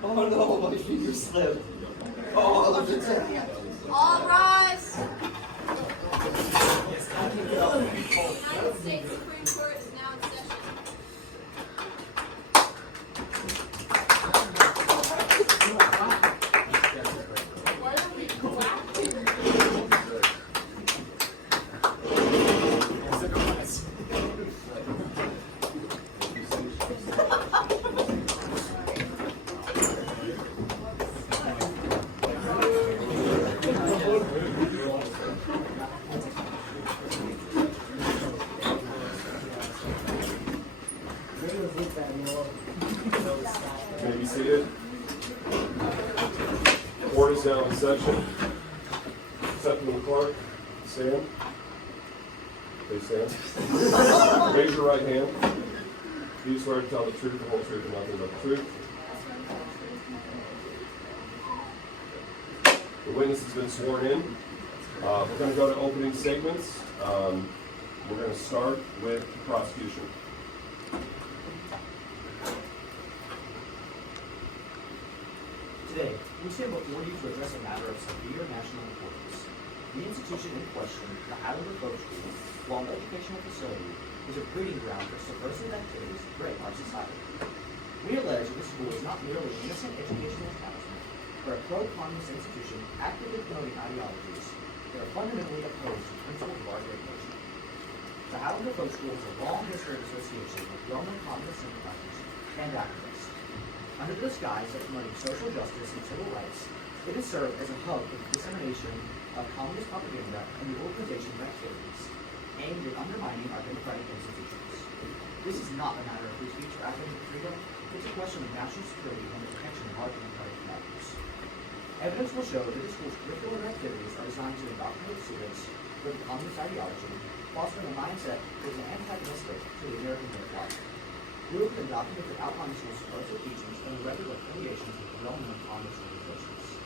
Oh no, my finger slipped. Oh, look at that. All rise. Oh. United States Supreme Court is now in session. What are we clapping? May be seated. Court is now in session. Acceptable clerk, stand. Please stand. Raise your right hand. Do you swear to tell the truth, the whole truth, and nothing but the truth? The witness has been sworn in. We're going to go to opening statements. We're going to start with the prosecution. Today, we stand before you to address a matter of severe national importance. The institution in question, the Highlander Folk School, while an educational facility, is a breeding ground for subversive activities threatening our society. We allege that this school is not merely an innocent educational establishment, but a pro-communist institution actively promoting ideologies that are fundamentally opposed to the principles of our great nation. The Highlander Folk School has a long history of association with well-known communist sympathizers and activists. Under the disguise of promoting social justice and civil rights, it has served as a hub for the dissemination of communist propaganda and the organization of activities aimed at undermining our democratic institutions. This is not a matter of free speech or academic freedom, it's a question of national security and the protection of our democratic values. Evidence will show that the school's curricular activities are designed to indoctrinate students with the communist ideology, fostering a mindset that is antagonistic to the American way of life. We will conduct documented outline the school's supposed teachings and the regular affiliations with well-known communist organizations.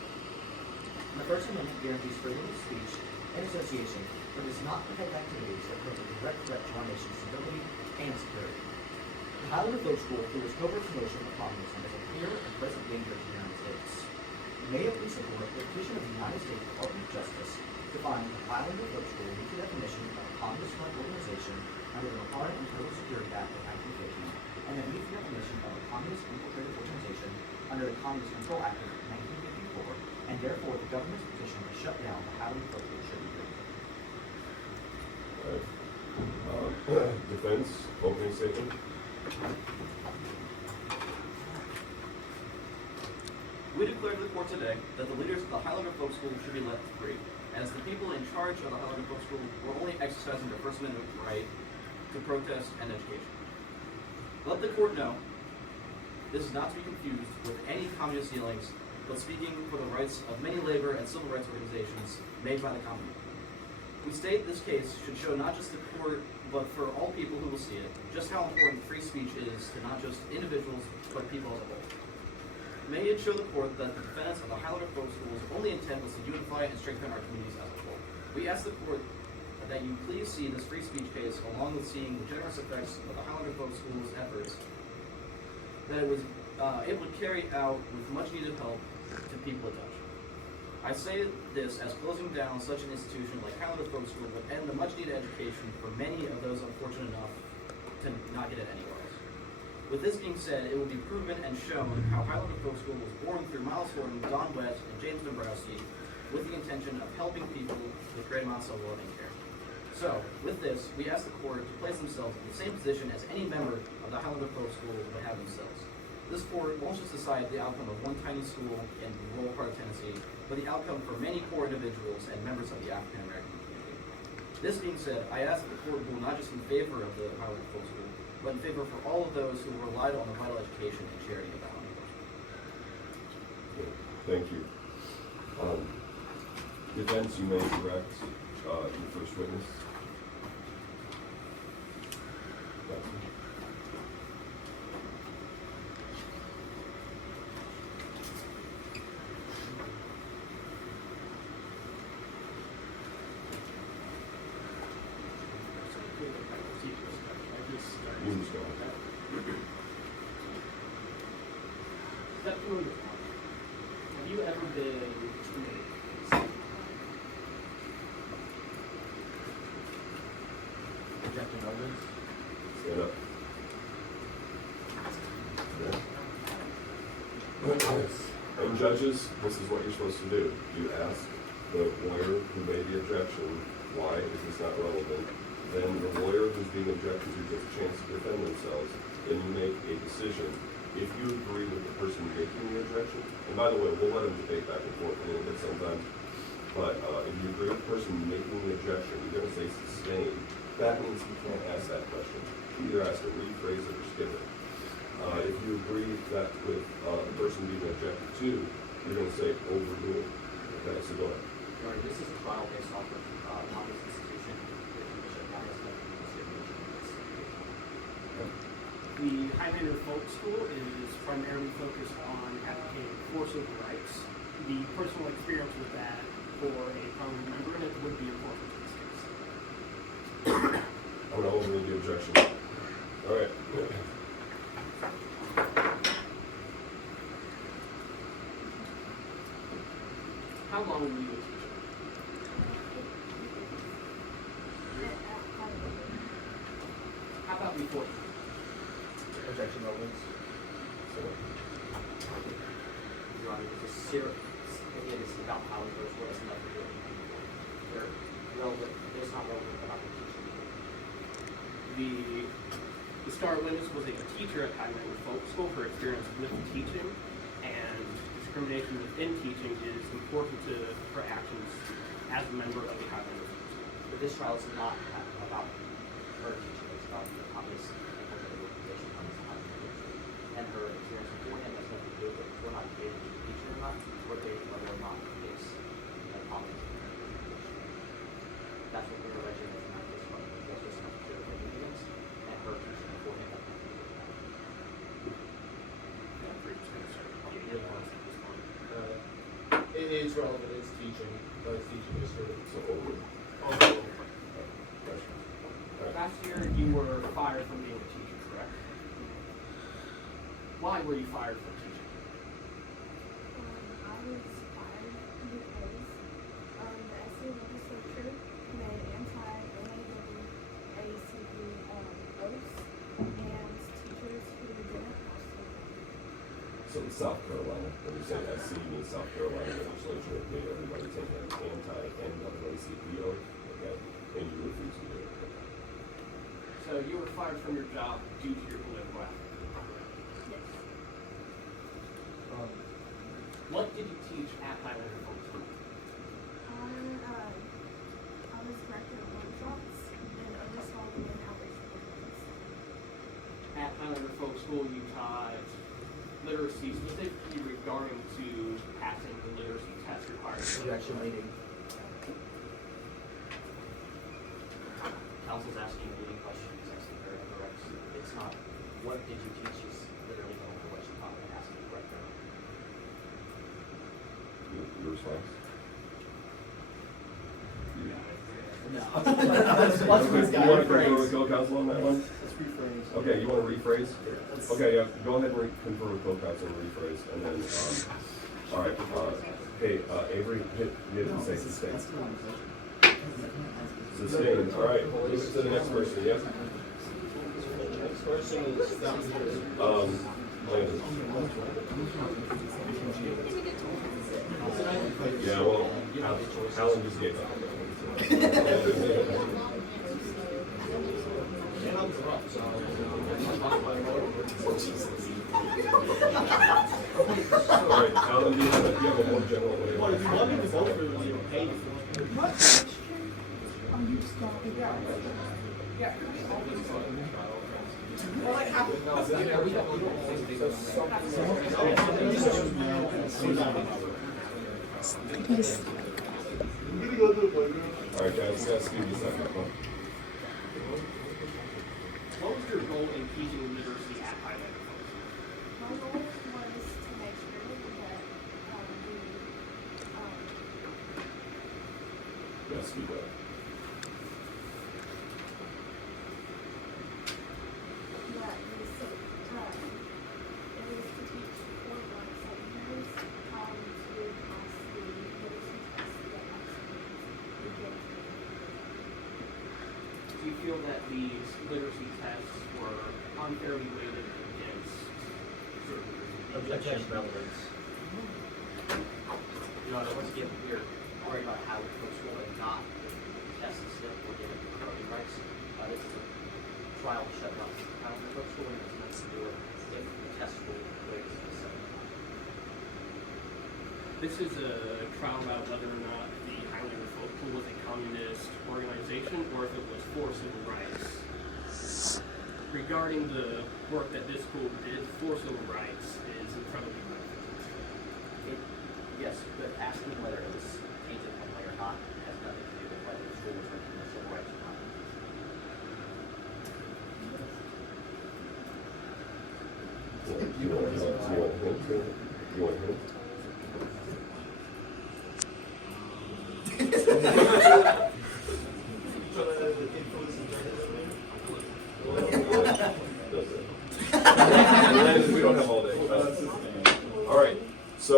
The First Amendment guarantees freedom of speech and association, but does not protect activities that pose a direct threat to our nation's stability and security. The Highlander Folk School, through its covert promotion of communism, is a clear and present danger to the United States. May it please support the petition of the United States Department of Justice defining the Highlander Folk School meet the definition of a communist-run organization under the Foreign and Total Security Act of 1950, and that meets the definition of a communist-infiltrated organization under the Communist Control Act of 1954, and therefore the government's petition to shut down the Highlander Folk School should be granted. Defense, opening statement. We declare to the court today that the leaders of the Highlander Folk School should be let free, as the people in charge of the Highlander Folk School were only exercising their First Amendment right to protest and education. Let the court know this is not to be confused with any communist dealings, but speaking for the rights of many labor and civil rights organizations made by the common people. We state this case should show not just the court, but for all people who will see it, just how important free speech is to not just individuals, but people as a whole. May it show the court that the defense of the Highlander Folk School's only intent was to unify and strengthen our communities as a whole. We ask the court that you please see this free speech case along with seeing the generous effects of the Highlander Folk School's efforts, that it was able to carry out with much needed help to people at touch. I say this as closing down such an institution like Highlander Folk School would end the much needed education for many of those unfortunate enough to not get it anywhere else. With this being said, it will be proven and shown how Highlander Folk School was born through Miles Horton, Don West, and James Dombrowski with the intention of helping people with great amounts of love and care. So, with this, we ask the court to place themselves in the same position as any member of the Highlander Folk School would have themselves. This court won't just decide the outcome of one tiny school in rural part of Tennessee, but the outcome for many poor individuals and members of the African American community. This being said, I ask that the court rule not just in favor of the Highlander Folk School, but in favor for all of those who relied on the vital education and charity of the Highlander Folk School. Thank you. Defense, you may direct your first witness. exceptional misconduct. Have you ever been terminated for this? Objection evidence. Stand up. And judges, this is what you're supposed to do. You ask the lawyer who made the objection, why is this not relevant? Then the lawyer who's being objected to gets a chance to defend themselves. Then you make a decision. If you agree with the person making the objection, and by the way, we'll let them debate back and forth a little bit sometimes, but if you agree with the person making the objection, you're going to say sustained. That means you can't ask that question. You either ask to rephrase it or skip it. If you agree that with the person being objected to, you're going to say overruled. Okay, so go ahead. Your Honor, this is a trial based off of Congress institution. The commission has nothing to discrimination against The Highlander Folk School is primarily focused on advocating for civil rights. The personal experience with that for a prominent member, and it would be important in this case. I'm going to overrule the objection. All right. How long were you a teacher? How about before? Objection evidence. Your Honor, this is serious. Again, it's about how it goes, what it's nothing to do with anything. They're relevant, it's not relevant about the teaching. The star witness was a teacher at Highlander Folk School. Her experience with teaching and discrimination within teaching is important for actions as a member of the Highlander Folk School. But this trial is not about her teaching, it's about the obvious implementation of the Highlander. And her experience beforehand has nothing to do with it. We're not debating the teacher or not, we're debating whether or not it's an obvious implementation. That's what we're alleging is not this one. That's just not clear what it is. And her teaching beforehand has nothing to do with that. It is relevant, it's teaching, but it's teaching history. So over. Also, Question. All right. Last year, you were fired from being a teacher, correct? Why were you fired from teaching? I was fired because the SU legislature made anti-NAACP oaths, and teachers who didn't also. So in South Carolina, when you say SC means South Carolina legislature, made everybody take an anti-NAACP oath, okay, and you refuse to do it. So you were fired from your job due to your political activism. Yes. What did you teach at Highlander Folk School? I was director of workshops and oversaw the outreach programs. At Highlander Folk School, you taught literacy specifically regarding to passing the literacy test required. Objection leading. Counsel's asking a leading question, it's actually very incorrect. It's not, what did you teach is literally going for what you taught and asking the correct term. Your response? No. Let's You want to confer rephrase. with co-counsel on that one? Let's rephrase. Okay, you want to rephrase? Okay, yeah, go ahead and confer with co-counsel and rephrase, and then, all right, hey, Avery, you didn't say sustain. Sustain, all right, move it to the next person, yeah? Next person is Landon. Yeah, well, Alan just gave up. All right, Alan, do you have a more general way? Well, if you want me to vote for you, you're paid for it. All right, guys, we gotta speed this up. What was your goal in teaching literacy at Highlander Folk School? My goal was to make sure that Yeah, speed up. it was to teach for blacks do you feel that these literacy tests were unfairly weighted against certain Objection, relevance. Your Honor, once again, we're worried about how it goes forward, not the test itself or the property rights. This is a trial to shut down how it goes forward, and it's nothing to do with if the test will wait the second. This is a trial about whether or not the Highlander Folk School was a communist organization or if it was for civil rights. Regarding the work that this school did for civil rights is incredibly relevant. Yes, but asking whether it was tainted one way or not has nothing to do with whether the school was working with civil rights or not. You want him? We don't have all day. All right. So,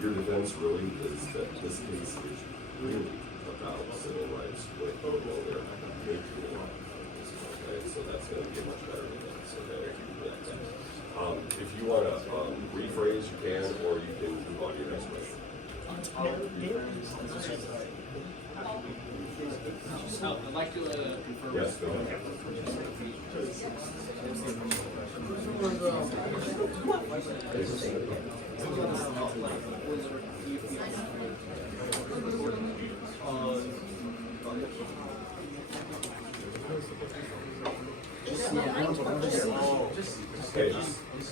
your defense really is that this case is really about civil rights with people that are making a lot of this. Okay, so that's going to be much better than that. So that if you want to rephrase, you can, or you can move on to your next question. I'd like to confirm. Yes, go ahead. Okay,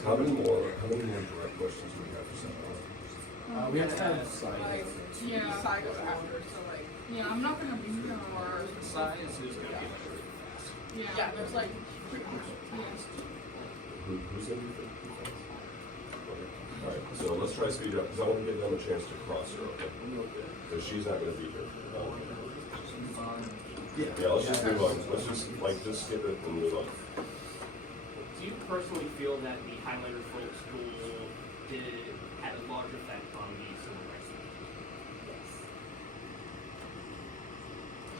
how many more direct questions do we have for some? We have to have size. Yeah. Size goes after, so like. Yeah, I'm not gonna be here or. Size is going to be like really fast. Yeah. Yeah, there's like. Who's going to be there? Okay. All right, so let's try to speed up, because I want to give them a chance to cross her, okay? Because she's not going to be here. Yeah, let's just move on. Let's just skip it and move on. Do you personally feel that the Highlander Folk School had a large effect on the civil rights movement? Yes.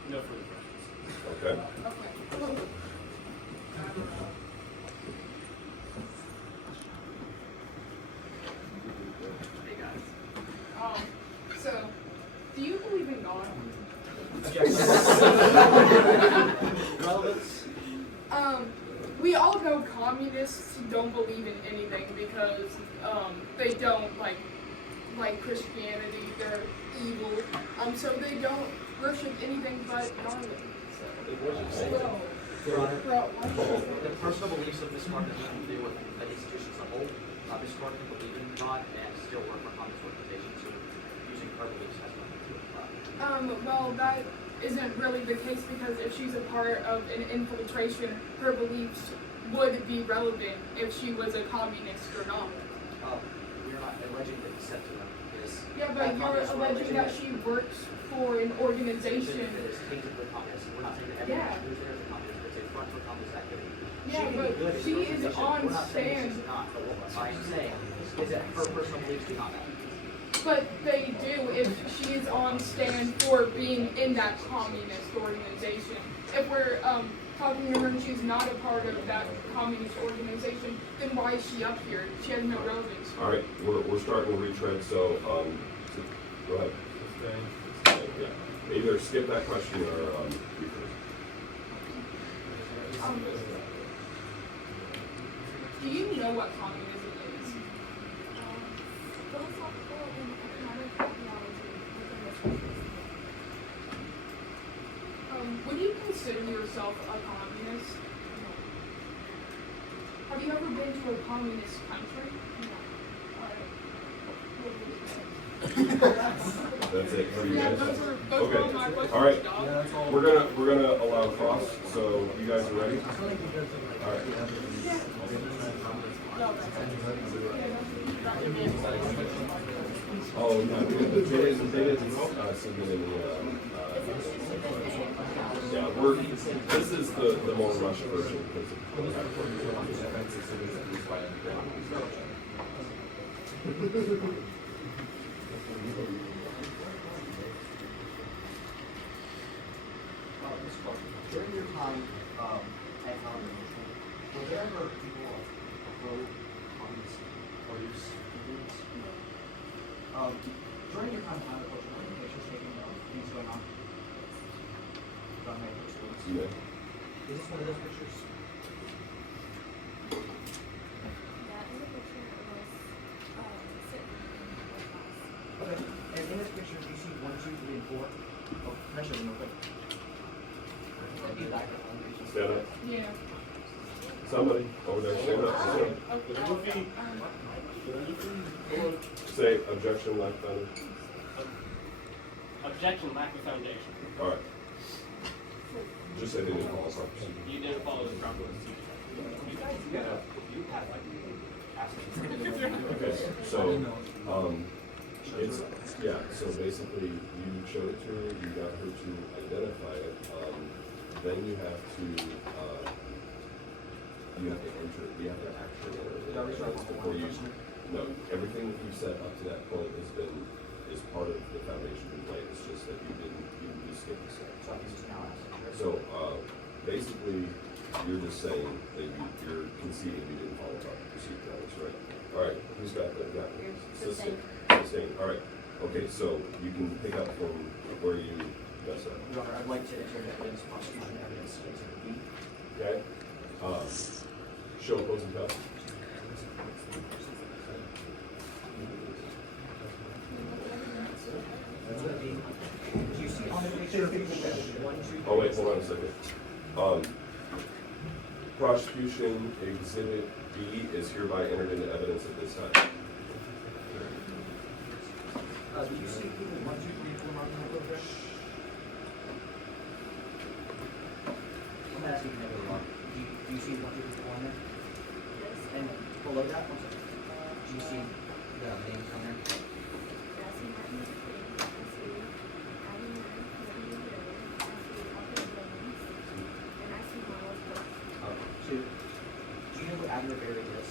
No further questions. Okay. Okay. Hey guys. So, do you believe in God? Relevance? We all know communists don't believe in anything because they don't like Christianity. They're evil. So they don't worship anything but Darwin. So, Your Honor, well, the personal beliefs of Ms. Martin have nothing to do with the institution as a whole. Ms. Martin can believe in God and still work for communist organizations, so using her beliefs has nothing to do with God. well, that isn't really the case because if she's a part of an infiltration, her beliefs would be relevant if she was a communist or not. We're not alleging that the sentiment is. Yeah, but you're alleging that she works for an organization. That is tainted with communism. We're not saying that everyone Yeah. who's there is a communist, but it's a front for communist activity. Yeah, She can but be good in she her is organization. on We're not saying stand. she's not, but what I'm saying is that her personal beliefs do not matter. But they do if she is on stand for being in that communist organization. If we're talking to her and she's not a part of that communist organization, then why is she up here? She has no relevance. All right, we're starting to retread, so go ahead. Yeah. Either skip that question or rephrase. Do you know what communism is? Philosophical and economic ideology within the socialist. Would you consider yourself a communist? No. Have you ever been to a communist country? No. That's it for you Yeah, guys? those are all Okay, my questions. all right. Dog. We're gonna allow cross, so you guys are ready? All right. Oh, no, they didn't submit any, yeah, this is the more rushed version because this question. During your time at Highlander, were there ever people of pro-communist beliefs? During your time at Highlander, were there any pictures taken of things going on? About my students? Yeah. Is this one of those pictures? That is a picture of us sitting in the class. Okay. And in this picture, do you see 1, 2, 3, and 4? Oh, can I show them real quick? Stand up. Yeah. Somebody over there, stand up. Okay. Say objection, lack founded. Objection, lack of foundation. All right. Just say they didn't follow proper procedure. You didn't follow the proper procedure. Okay, so, it's, yeah, so basically, you showed it to her, you got her to identify it, then you have to enter, you have to actually enter it. Before you, no, everything that you said up to that point is part of the foundation complaint, it's just that you skipped the step. So, basically, you're just saying that you're conceding you didn't follow proper procedure, that's right. All right, who's got that? Sustained. Sustained, all right. Okay, so you can pick up from where you messed up. Your Honor, I'd like to enter evidence, prosecution evidence, Exhibit B. Okay? Show opposing counsel. Exhibit B. Do you see on the picture, 1, 2, 3? Oh, wait, hold on a second. Prosecution Exhibit B is hereby entered into evidence at this time. Do you see 1, 2, 3, 4 marking on the picture? I'm gonna ask you to make a remark. Do you see 1, 2, 3, 4 on there? Yes. And below that, do you see the names on there? I see Martin Luther King. I see Abby Murray, Martin Luther King. I see Alfred Williams. And I see Ronald Cook. So, do you know what Abner Berry is?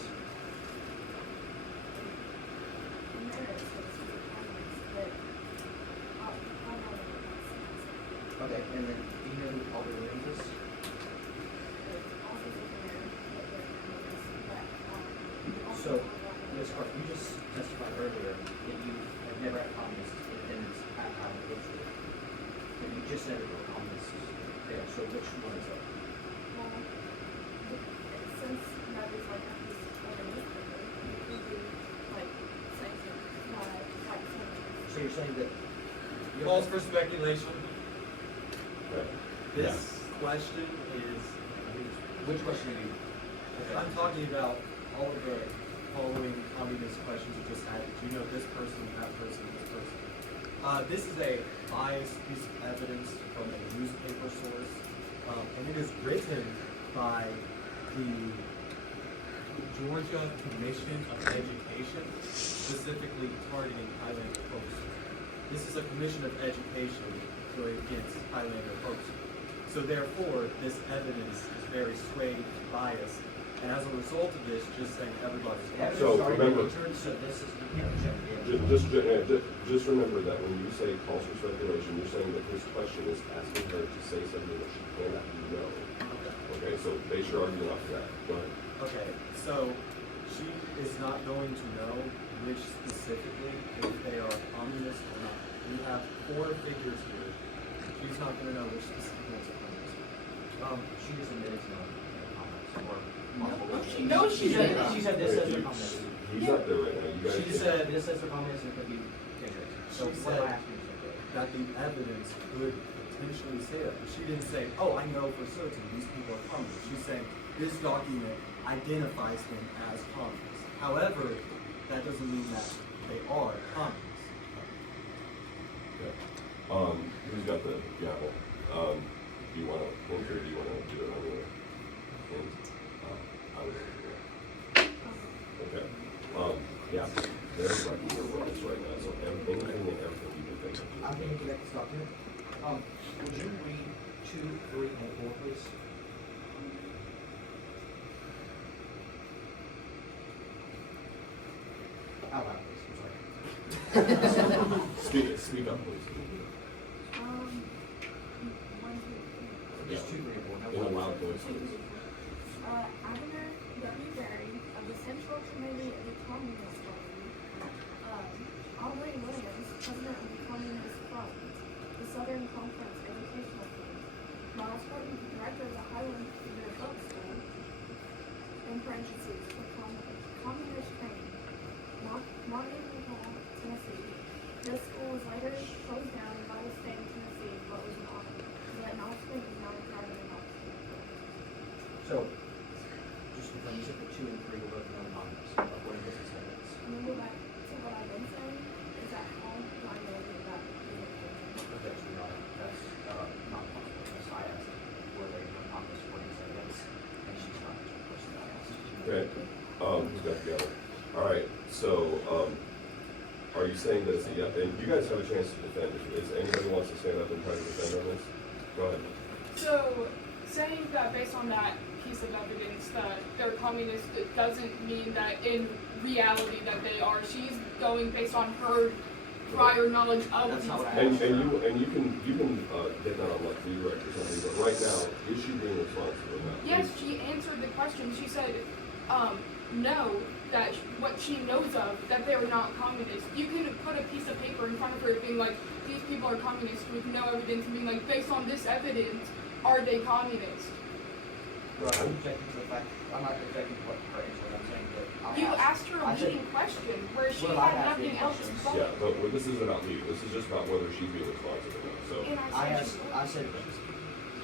In there it says he's a communist, but I'll know what it says. Okay, and then do you know who Alfred Williams is? It also says in there that they're communists, but also So, Ms. Clark, you just testified earlier that you have never had communist independence at Highlander Middle School. But you just said that there were communists there, so which one is it? well, since that is like at least like a newspaper, it could be like sanctioned by sanctions. So you're saying that you Calls for speculation. Okay. This question is, which question are you? I'm talking about all of the following communist questions you just had. Do you know this person, that person, this person? This is a biased piece of evidence from a newspaper source, and it is written by the Georgia Commission of Education, specifically targeting Highlander folks. This is a commission of education going against Highlander folks. So therefore, this evidence is very swayed and biased, and as a result of this, just saying everybody's biased. So remember- So this is, you can't reject it. Just remember that when you say calls for speculation, you're saying that this question is asking her to say something that she cannot know. Okay, so base your argument off of that. Go ahead. Okay, so she is not going to know which specifically, if they are communist or not. We have 4 figures here. She's not going to know which specifically is a communist. She just admitted to not comments or No, she No, knows she she said, did. she said this says for comments. He's up there right now. You guys. She said This says for comments and it could be dangerous. So She what am I said- asking you to say? that the evidence could potentially say that. But she didn't say, oh, I know for certain these people are communists. She's saying this document identifies them as communists. However, that doesn't mean that they are communists. Okay. Who's got the gavel? Do you want to hint or do you want to do it on your hint? I would. Okay. Yeah. There's like your rights right now. So anything and everything you can think of. I'm going to get this document. Would you read 2, 3, and 4, please? Out loud, please. I'm sorry. Speak up, please. 1, 2, 3, 4. Just two very important. In a loud voice, Two please. people. Highlander W. Berry of the Central Committee of the Communist Party. Aubrey Williams, President of the Communist Fund, the Southern Conference Educational Fund. Miles Horton, Director of the Highlander Folk School, in parentheses, for communist training. Martinville, Tennessee. This school was later closed down by the state of Tennessee, but was an honor. The announcement is not a private announcement. So, just to confirm, you said the 2 and 3 were both non-communist, according to business evidence. I'm gonna go back to what I've been saying, is that all I know is that isn't Objection, Your Honor. That's not possible. Ms. I asked, were they non-communist according to evidence? And she's not the person that I asked. Okay, who's got the other? All right, so, are you saying that it's a yes, and you guys have a chance to defend, is anybody wants to stand up and try to defend on this? Go ahead. So, saying that based on that piece of evidence that they're communist, it doesn't mean that in reality that they are. She's going based on her prior knowledge of That's these not what I And people. you can get that on like redirect or something, but right now, is she being responsible now? Yes, she answered the question. She said, no, that what she knows of, that they are not communist. You can put a piece of paper in front of her being like, these people are communist with no evidence, and being like, based on this evidence, are they communist? Well, I'm objecting to the fact, I'm not objecting to what her answer was. I'm saying that I You asked her a I said- leading question where she Well, I had asked nothing leading else questions. but. Yeah, but this isn't about leaving, this is just about whether she's being responsible now, so. And I said,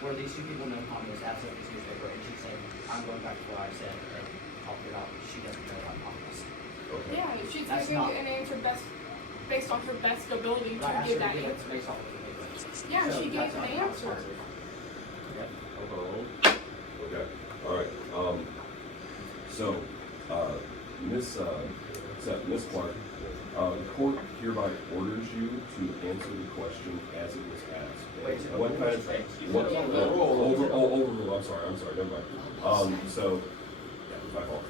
were these two people non-communist absent this newspaper? And she said, I'm going back to what I said and talked it out. She doesn't know I'm communist. Okay. Yeah, she's That's giving not- an answer based on her best ability But I to asked give her to that give it answer. based off of the paper. Yeah, So she gave that's an not answer. responsive. Okay. Okay, all right, so, Miss Clark, the court hereby orders you to answer the question as it was asked. Wait, so What kind of, what, overrule, I'm sorry, never mind. So, my fault.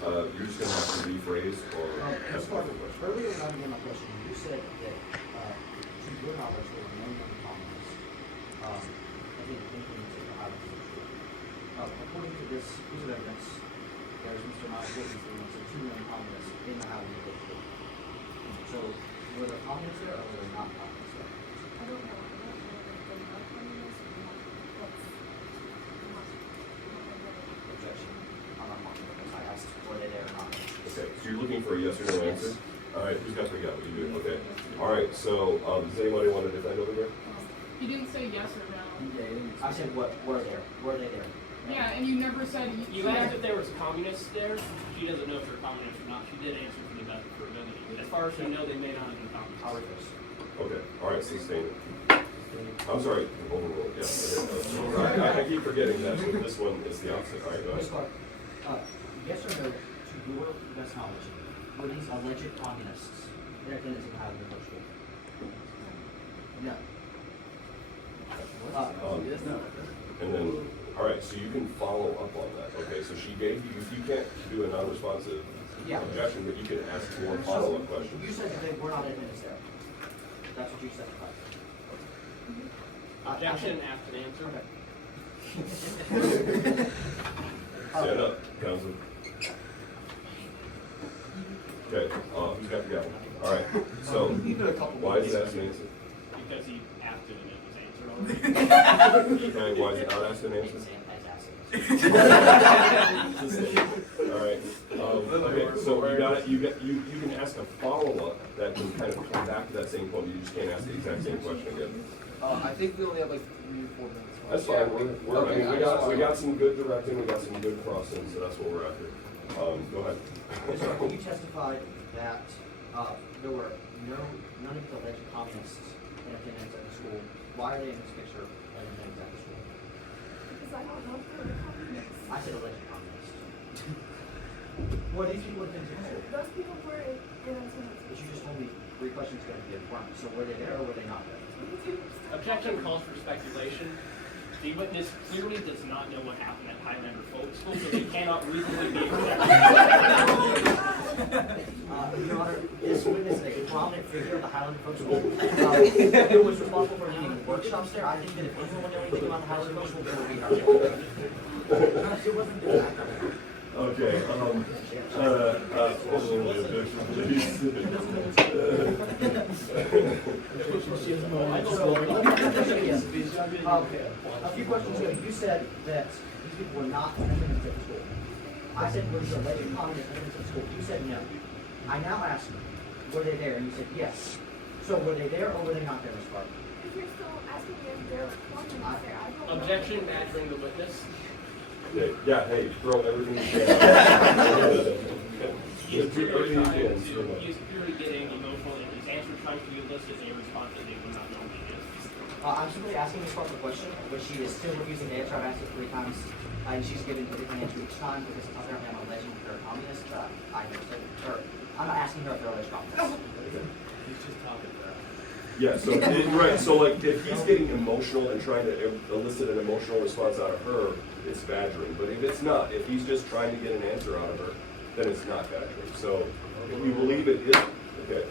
You're just gonna have to rephrase or ask a different question. Earlier when I began my question, you said that to your knowledge there were no non-communists implemented the Highlander School. According to this piece of evidence, there is Mr. Miles Whitney's influence of 2 non-communists in the Highlander School. So, were there communists there or were there not communists there? I don't know. I don't know if they're not communist or not. Objection. I'm not marking because I asked were they there or not. Okay, so you're looking for a yes or no answer? All right, who's got the gavel? You do, okay. All right, so, does anybody want to defend over here? You didn't say yes or no. I said what were there? Were they there? Yeah, and you never said You asked if there was communists there. She doesn't know if they're communists or not. She did answer to the best of her ability. As far as we know, they may not have been communists. I'll reverse. Okay, all right, sustained. I'm sorry, overruled, yeah. I keep forgetting that this one is the opposite. All right, go Ms. ahead. Clark, yes or no, to your best knowledge, were these alleged communists in attendance in Highlander School? No. No. And then, all right, so you can follow up on that. Okay, so she gave you, you can't do a non-responsive Yeah. objection, but you can ask more follow-up questions. You said that they were not attendance there. That's what you said, right? Objection after the answer. Okay. Stand up, counsel. Okay, who's got the gavel? All right, so, why is that an answer? Because he asked it and it was answered already. Okay, why is it not asked an answer? All right, okay, so you can ask a follow-up that can kind of come back to that same point, you just can't ask the exact same question again. I think we only have like 3 or 4 minutes. That's fine, I mean, we got some good directing, we got some good crossing, so that's what we're after. Go ahead. You testified that there were none of the alleged communists in attendance at the school. Why are they in this picture of attendance at the school? Because I don't know if they're communists. I said alleged communists. Well, these people attended the school. Those people were in attendance. But you just told me 3 questions going to be informed. So were they there or were they not there? Objection calls for speculation. The witness clearly does not know what happened at Highlander Folk School, so they cannot reasonably be objected. Your Honor, this witness is a prominent figure of the Highlander Folk School, who was responsible for leading workshops there. I think that if anyone would know anything about the Highlander Folk School, it would be her. She wasn't good at that. Okay, Okay. A few questions ago, you said that these people were not attendants at the school. I said, were these alleged communist attendants at school? You said no. I now ask you, were they there? And you said yes. So were they there or were they not there, Ms. Clark? If you're still asking me if they're communists there, I don't know. Objection, badgering the witness. Okay, yeah, hey, throw everything you can. He's Just do purely everything you trying can. to, he's purely getting emotional in his answer, trying to elicit a response that they would not normally give. I'm simply asking Ms. Clark a question, but she is still refusing to answer. I've asked it 3 times, and she's given a different answer each time because apparently I'm alleging they're communist. I'm not asking her if they're alleged communists. He's just talking about. Yeah, so, right, so like, if he's getting emotional and trying to elicit an emotional response out of her, it's badgering. But if it's not, if he's just trying to get an answer out of her, then it's not badgering. So, if we believe it is, okay.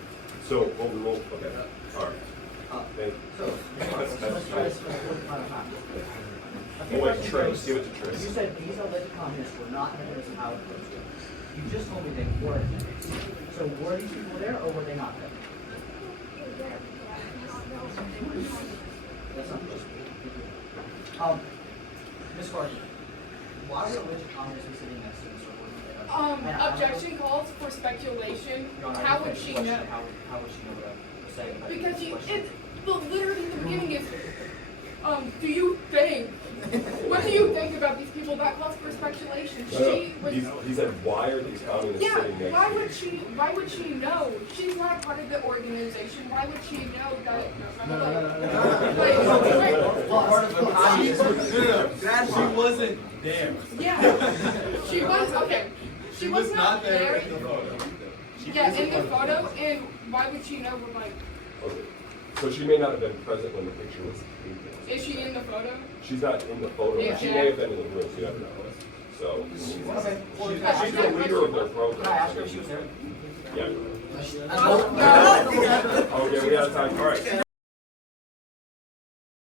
So, overrule, okay, all right. Thank you. So, let's try this for the final time. A few Oh, wait, questions Trace, ago, give it to Trace. You said these alleged communists were not members of Howard Folk School. You just told me they were attendants. So were these people there or were they not there? They're there, but I cannot know if they were communists. That's not supposed to be. Ms. Clark, why would alleged communists be sitting next to Mr. Horton? Objection calls for speculation. How would she know? How would she know what I was saying? Because literally the beginning is, do you think, what do you think about these people? That calls for speculation. She was, He said, why are these communists yeah, sitting next to you? why would she know? She's not part of the organization. Why would she know that? She wasn't there. Yeah, she was, okay. She was not there. in the photo. Yeah, in the photo, and why would she know? We're like, Okay. So she may not have been present when the picture was taken. is she in the photo? She's not in the photo, Yeah. but she may have been in the room, you never know. So, Okay. Well, she's the leader of their program. Can I ask her if she was there? Yeah. Okay, we out of time, all right.